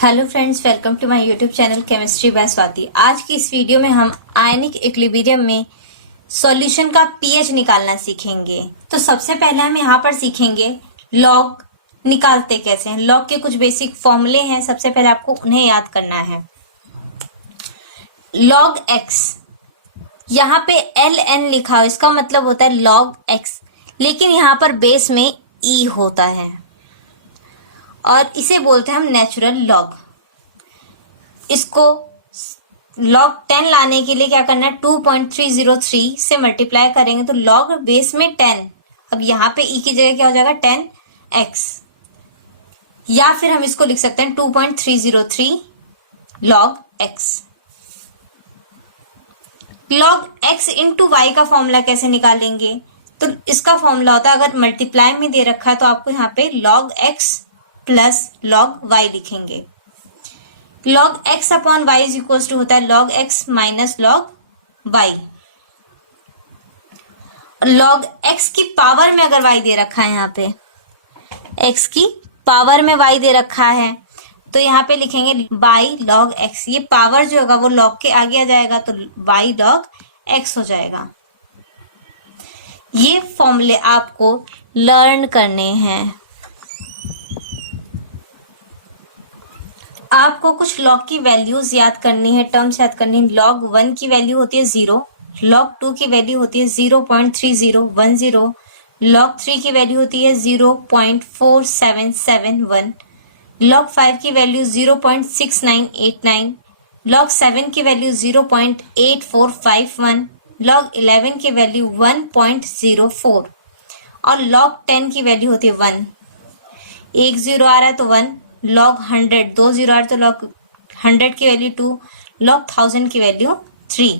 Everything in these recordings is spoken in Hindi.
Hello friends, welcome to my YouTube channel chemistry by Swati. आज की इस वीडियो में हम आयनिक इक्विलिब्रियम में सॉल्यूशन का पीएच निकालना सीखेंगे। तो सबसे पहले हम यहाँ पर सीखेंगे लॉग निकालते कैसे हैं। लॉग के कुछ बेसिक फॉर्मूले हैं, सबसे पहले आपको उन्हें याद करना है। लॉग एक्स, यहाँ पे एल एन लिखा हो, इसका मतलब होता है लॉग एक्स, लेकिन यहाँ पर बेस में ई होता है और इसे बोलते हैं हम नेचुरल लॉग। इसको लॉग 10 लाने के लिए क्या करना है, 2.303 से मल्टीप्लाई करेंगे तो लॉग बेस में 10। अब यहाँ पे ई की जगह क्या हो जाएगा 10x, या फिर हम इसको लिख सकते हैं 2.303 log x। Log x into y का फॉर्मूला कैसे निकालेंगे, तो इसका फॉर्मूला होता है, अगर मल्टीप्लाई में दे रखा है तो आपको यहाँ पे log x plus log y लिखेंगे। log x upon y is equal to होता है log x minus log y। log x की पावर में अगर y दे रखा है, यहाँ पे x की पावर में y दे रखा है तो यहाँ पे लिखेंगे बाई log x। ये पावर जो होगा वो log के आगे आ जाएगा तो बाई log x हो जाएगा। ये फॉर्मूले आपको लर्न करने हैं। आपको कुछ लॉग की वैल्यूज याद करनी है, टर्म्स याद करनी है। log 1 की वैल्यू होती है 0, log 2 की वैल्यू होती है 0.3010, log 3 की वैल्यू होती है 0.4771, log 5 की वैल्यू 0.6989, log 7 की वैल्यू 0.8451, log 11 की वैल्यू 1.04 और log 10 की वैल्यू होती है 1। एक 0 आ रहा है तो 1, log 100 2 0 आ रहा है तो log 100 की वैल्यू 2, log 1000 की वैल्यू 3।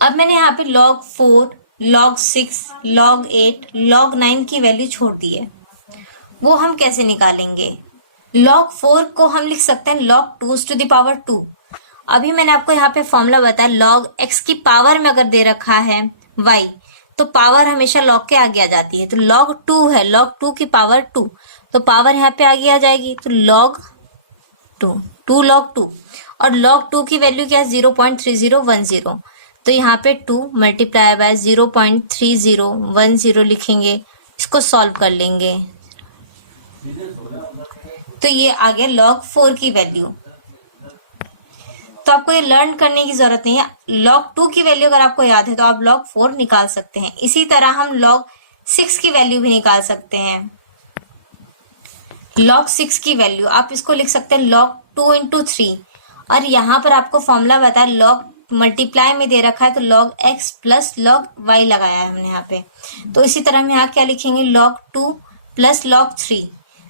अब मैंने यहाँ पे log 4, log 6, log 8, log 9 की वैल्यू छोड़ दी है। वो हम कैसे निकालेंगे। log 4 को हम लिख सकते हैं log 2 to the power 2। अभी मैंने आपको यहाँ पे फॉर्मूला बताया, log x की पावर में अगर दे रखा है y तो पावर हमेशा log के आगे आ जाती है। तो log 2 है, log 2 की पावर 2 तो पावर यहाँ पे आगे आ जाएगी तो log 2 log 2 और log 2 की वैल्यू क्या है 0.3010 तो यहाँ पे 2 मल्टीप्लाई बाय 0.3010 लिखेंगे। इसको सॉल्व कर लेंगे तो ये आ गया log 4 की वैल्यू। तो आपको ये लर्न करने की जरूरत नहीं है। log 2 की वैल्यू अगर आपको याद है तो आप log 4 निकाल सकते हैं। इसी तरह हम log 6 की वैल्यू भी निकाल सकते हैं। log 6 की वैल्यू आप इसको लिख सकते हैं log 2 into 3 और यहाँ पर आपको फॉर्मूला बताया, log मल्टीप्लाई में दे रखा है तो log x plus log y लगाया है हमने यहाँ पे। तो इसी तरह हम यहाँ क्या लिखेंगे log 2 प्लस log 3।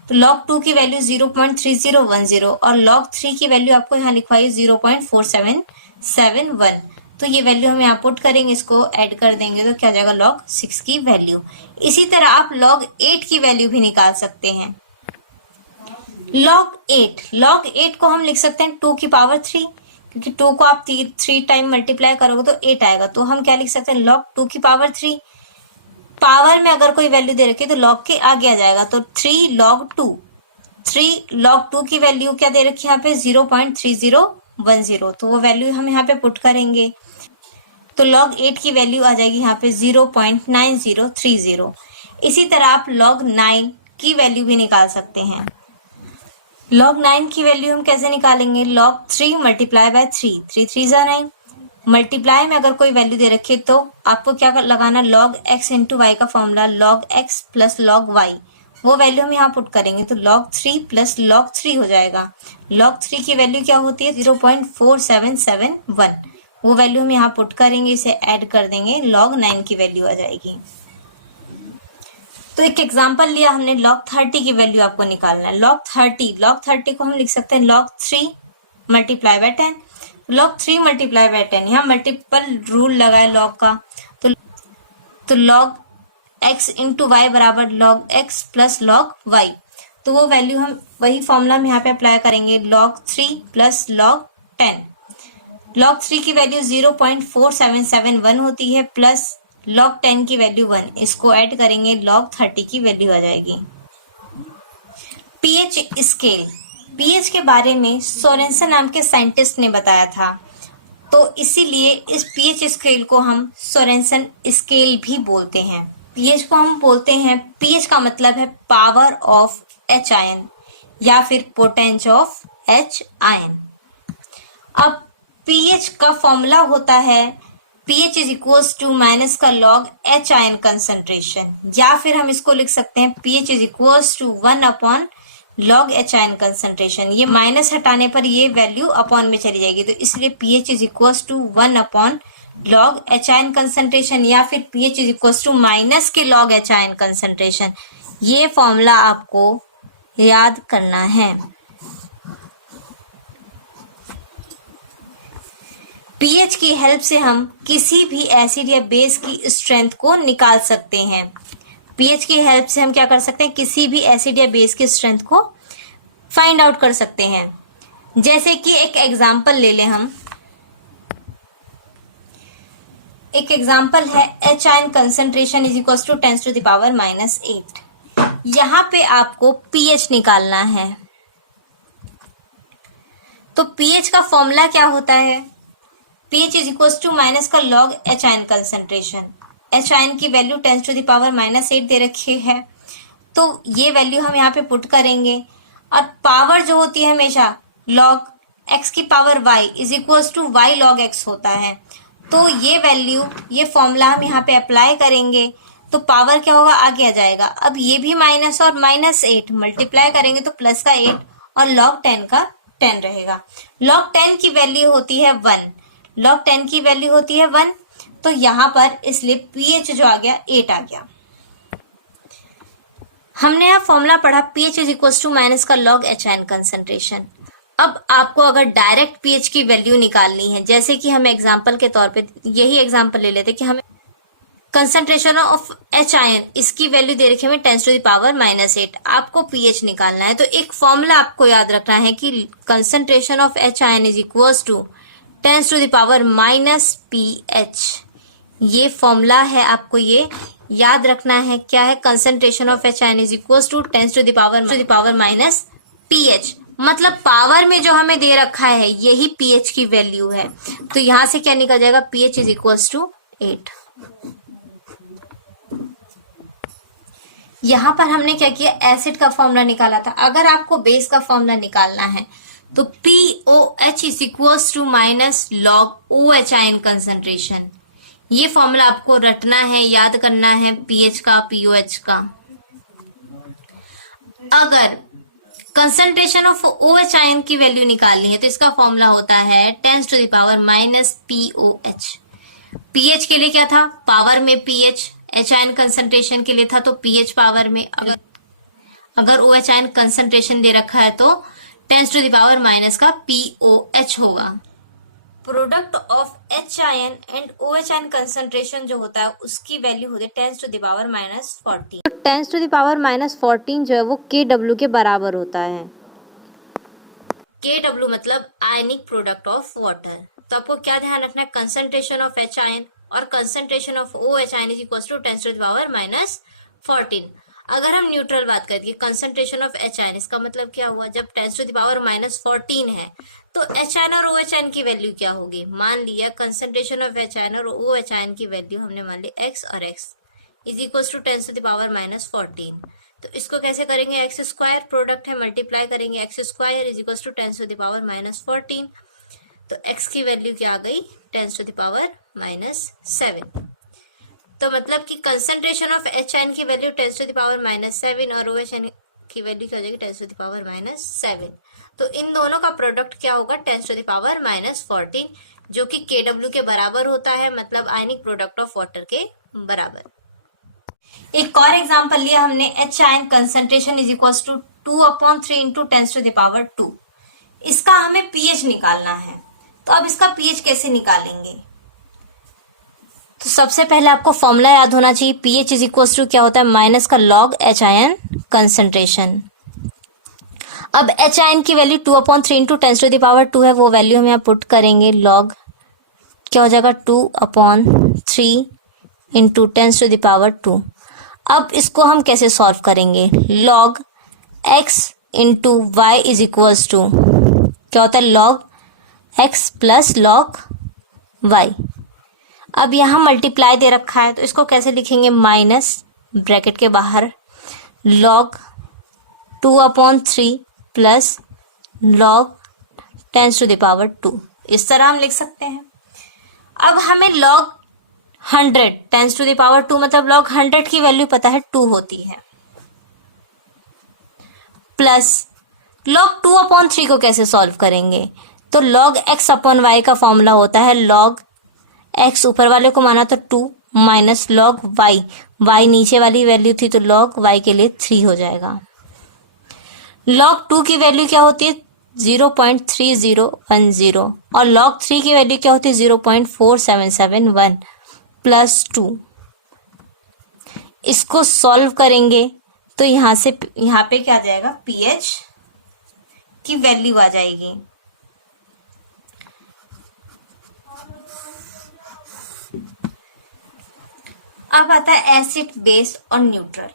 तो log 2 की वैल्यू 0.3010 और log 3 की वैल्यू आपको यहाँ लिखवाई 0.4771। तो ये वैल्यू हम यहाँ पुट करेंगे, इसको ऐड कर देंगे तो क्या जाएगा log 6 की वैल्यू। इसी तरह आप log 8 की वैल्यू भी निकाल सकते हैं। log 8 को हम लिख सकते हैं 2 की पावर 3, क्योंकि 2 को आप 3 टाइम मल्टीप्लाई करोगे तो 8 आएगा। तो हम क्या लिख सकते हैं log 2 की पावर 3। पावर में अगर कोई वैल्यू दे रखी है तो log के आगे आ जाएगा तो 3 log 2। 3 log 2 की वैल्यू क्या दे रखी है यहाँ पे 0.3010 तो वो वैल्यू हम यहाँ पे पुट करेंगे तो log 8 की वैल्यू आ जाएगी यहाँ पे 0.9030। इसी तरह आप log 9 की वैल्यू भी निकाल सकते हैं। log 9 की वैल्यू हम कैसे निकालेंगे, log 3 मल्टीप्लाई बाय 3, 3 3 9। मल्टीप्लाई में अगर कोई वैल्यू दे रखी है तो आपको क्या लगाना, log x इंटू वाई का formula log x plus log y, वो वैल्यू हम यहाँ पुट करेंगे तो log 3 प्लस log 3 हो जाएगा। log 3 की वैल्यू क्या होती है 0.4771, वो वैल्यू हम यहाँ पुट करेंगे, इसे ऐड कर देंगे, log 9 की वैल्यू आ जाएगी। तो एक एग्जांपल लिया हमने, log 30 की वैल्यू आपको निकालना है। log 30 को हम लिख सकते हैं log 3 multiply by 10। log 3 multiply by 10, यहाँ मल्टीपल रूल लगा है log का तो log x इंटू वाई बराबर log x plus log y। तो वो वैल्यू हम वही फॉर्मूला हम यहाँ पे अप्लाई करेंगे, log 3 प्लस log 10। log 3 की वैल्यू 0.4771 होती है प्लस log 10 की वैल्यू 1, इसको ऐड करेंगे log 30 की वैल्यू आ जाएगी। पीएच स्केल, पीएच के बारे में सोरेनसन नाम के साइंटिस्ट ने बताया था, तो इसीलिए इस पीएच स्केल को हम सोरेनसन स्केल भी बोलते हैं। पीएच को हम बोलते हैं, पीएच का मतलब है पावर ऑफ एच आयन या फिर पोटेंस ऑफ एच आयन। अब पीएच का फॉर्मूला होता है pH is equals to minus का लॉग एच आयन कंसंट्रेशन, या फिर हम इसको लिख सकते हैं pH is equals to 1 upon log H ion concentration. ये माइनस हटाने पर ये वैल्यू अपॉन में चली जाएगी, तो इसलिए pH is equals to 1 upon log H ion concentration, या फिर pH is equals to minus के लॉग एच आयन कंसंट्रेशन। ये फॉर्मूला आपको याद करना है। पीएच की हेल्प से हम किसी भी एसिड या बेस की स्ट्रेंथ को निकाल सकते हैं। पीएच की हेल्प से हम क्या कर सकते हैं, किसी भी एसिड या बेस की स्ट्रेंथ को फाइंड आउट कर सकते हैं। जैसे कि एक एग्जांपल ले लें हम, एक एग्जांपल है H ion concentration is equal to 10 to the power -8। यहां पे आपको पीएच निकालना है, तो पीएच का फॉर्मूला क्या होता है, pH is equal to minus का log H ion concentration. H ion की वैल्यू 10 टू द पावर -8 दे रखी है, तो ये वैल्यू हम यहाँ पे पुट करेंगे। और पावर जो होती है हमेशा लॉग x की power y is equal to y log x होता है, तो ये वैल्यू, ये फॉर्मूला हम यहाँ पे अप्लाई करेंगे, तो पावर क्या होगा, आगे आ जाएगा। अब ये भी माइनस और -8 मल्टीप्लाई करेंगे तो प्लस का 8 और लॉग 10 का 10 रहेगा। लॉग 10 की वैल्यू होती है 1, लॉग 10 की वैल्यू होती है 1, तो यहां पर इसलिए pH जो आ गया 8 आ गया। हमने यह फॉर्मूला पढ़ा pH is equal to minus का लॉग एच आयन कंसंट्रेशन। अब आपको अगर डायरेक्ट pH की वैल्यू निकालनी है, जैसे कि हम एग्जांपल के तौर पे यही एग्जांपल ले लेते कि हमें कंसंट्रेशन ऑफ एच आयन, इसकी वैल्यू दे रखी है 10 टू द पावर -8, आपको pH निकालना है। तो एक फॉर्मूला आपको याद रखना है कि concentration of H ion is equal to 10 to the power -pH। ये फॉर्मूला है, आपको ये याद रखना है। क्या है, concentration of H ion is equal to 10 to the power -pH। मतलब पावर में जो हमें दे रखा है यही pH की वैल्यू है, तो यहां से क्या निकल जाएगा, pH इज इक्वल टू 8। यहां पर हमने क्या किया, एसिड का फॉर्मूला निकाला था। अगर आपको बेस का फॉर्मूला निकालना है तो POH is equal to minus log OH ion concentration. ये फॉर्मूला आपको रटना है, याद करना है, pH का, POH का। अगर कंसंट्रेशन ऑफ OH आयन की वैल्यू निकालनी है तो इसका फॉर्मूला होता है 10 to the power -POH। pH के लिए क्या था, पावर में pH, H आयन कंसंट्रेशन के लिए था तो pH पावर में। अगर OH आयन कंसंट्रेशन दे रखा है तो 10 टू द पावर माइनस का POH होगा। Product of H ion and OH ion concentration जो होता है उसकी वैल्यू होती है 10 to the power -14। 10 to the power -14 जो है वो KW के बराबर होता है। KW मतलब आयनिक प्रोडक्ट ऑफ वाटर। तो आपको क्या ध्यान रखना है, कंसंट्रेशन ऑफ H आयन और concentration of OH ion is equal to 10 to the power -14। अगर हम न्यूट्रल बात करें, कंसंट्रेशन ऑफ H आयन, इसका मतलब क्या हुआ, जब 10 टू द पावर -14 है तो H आयन और OH आयन की वैल्यू क्या होगी। मान लिया कंसंट्रेशन ऑफ H आयन और OH आयन की वैल्यू हमने मान ली x और x is equal to 10 to the power -14। तो इसको कैसे करेंगे, एक्स स्क्वायर प्रोडक्ट है, मल्टीप्लाई करेंगे, x square is equal to 10 to the power -14। तो x की वैल्यू क्या आ गई, 10 टू द पावर -7। तो मतलब कि कंसंट्रेशन ऑफ H आयन की वैल्यू 10 टू द पावर -7 और OH आयन की वैल्यू क्या हो जाएगी 10 टू द पावर -7। तो इन दोनों का प्रोडक्ट क्या होगा 10 टू द पावर -14, जो कि KW के बराबर होता है, मतलब आयनिक प्रोडक्ट ऑफ वाटर के बराबर। एक और एग्जांपल लिया हमने, H ion concentration is equal to 2/3 into 10 to the power 2। इसका हमें pH निकालना है, तो अब इसका pH कैसे निकालेंगे। तो सबसे पहले आपको फॉर्मूला याद होना चाहिए, pH इज इक्वल टू क्या होता है, माइनस का लॉग H आयन कंसंट्रेशन। अब H आयन की value 2/3 into 10 to the power 2 है, वो वैल्यू हम यहाँ पुट करेंगे, लॉग क्या हो जाएगा 2/3 इंटू 10 टू द पावर 2। अब इसको हम कैसे सॉल्व करेंगे, log x into y is equals to क्या होता है, log x plus log y. अब यहाँ मल्टीप्लाई दे रखा है तो इसको कैसे लिखेंगे, माइनस ब्रैकेट के बाहर लॉग 2/3 प्लस लॉग 10⁻²। इस तरह हम लिख सकते हैं। अब हमें log 100 10⁻² मतलब log 100 की वैल्यू पता है 2 होती है, प्लस log 2/3 को कैसे सॉल्व करेंगे, तो log x/y का फॉर्मूला होता है log x ऊपर वाले को माना तो 2 माइनस log y नीचे वाली वैल्यू थी तो log y के लिए 3 हो जाएगा। log 2 की वैल्यू क्या होती है 0.3010 और log 3 की वैल्यू क्या होती है 0.4771 प्लस 2। इसको सॉल्व करेंगे तो यहाँ पे क्या आ जाएगा, pH की वैल्यू आ जाएगी। अब आता है एसिड, बेस और न्यूट्रल।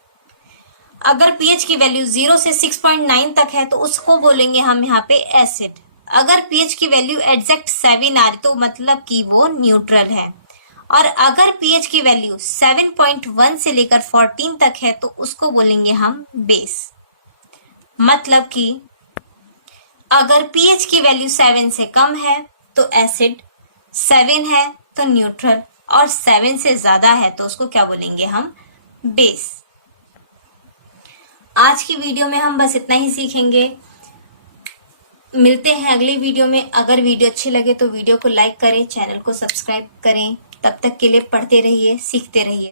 अगर pH की वैल्यू 0 से 6.9 तक है तो उसको बोलेंगे हम यहाँ पे एसिड। अगर pH की वैल्यू एग्जैक्ट 7 आ रही तो मतलब कि वो न्यूट्रल है। और अगर pH की वैल्यू 7.1 से लेकर 14 तक है तो उसको बोलेंगे हम बेस। मतलब कि अगर pH की वैल्यू 7 से कम है तो एसिड, 7 है तो न्यूट्रल और 7 से ज्यादा है तो उसको क्या बोलेंगे हम, बेस। आज की वीडियो में हम बस इतना ही सीखेंगे। मिलते हैं अगली वीडियो में। अगर वीडियो अच्छी लगे तो वीडियो को लाइक करें, चैनल को सब्सक्राइब करें। तब तक के लिए पढ़ते रहिए, सीखते रहिए।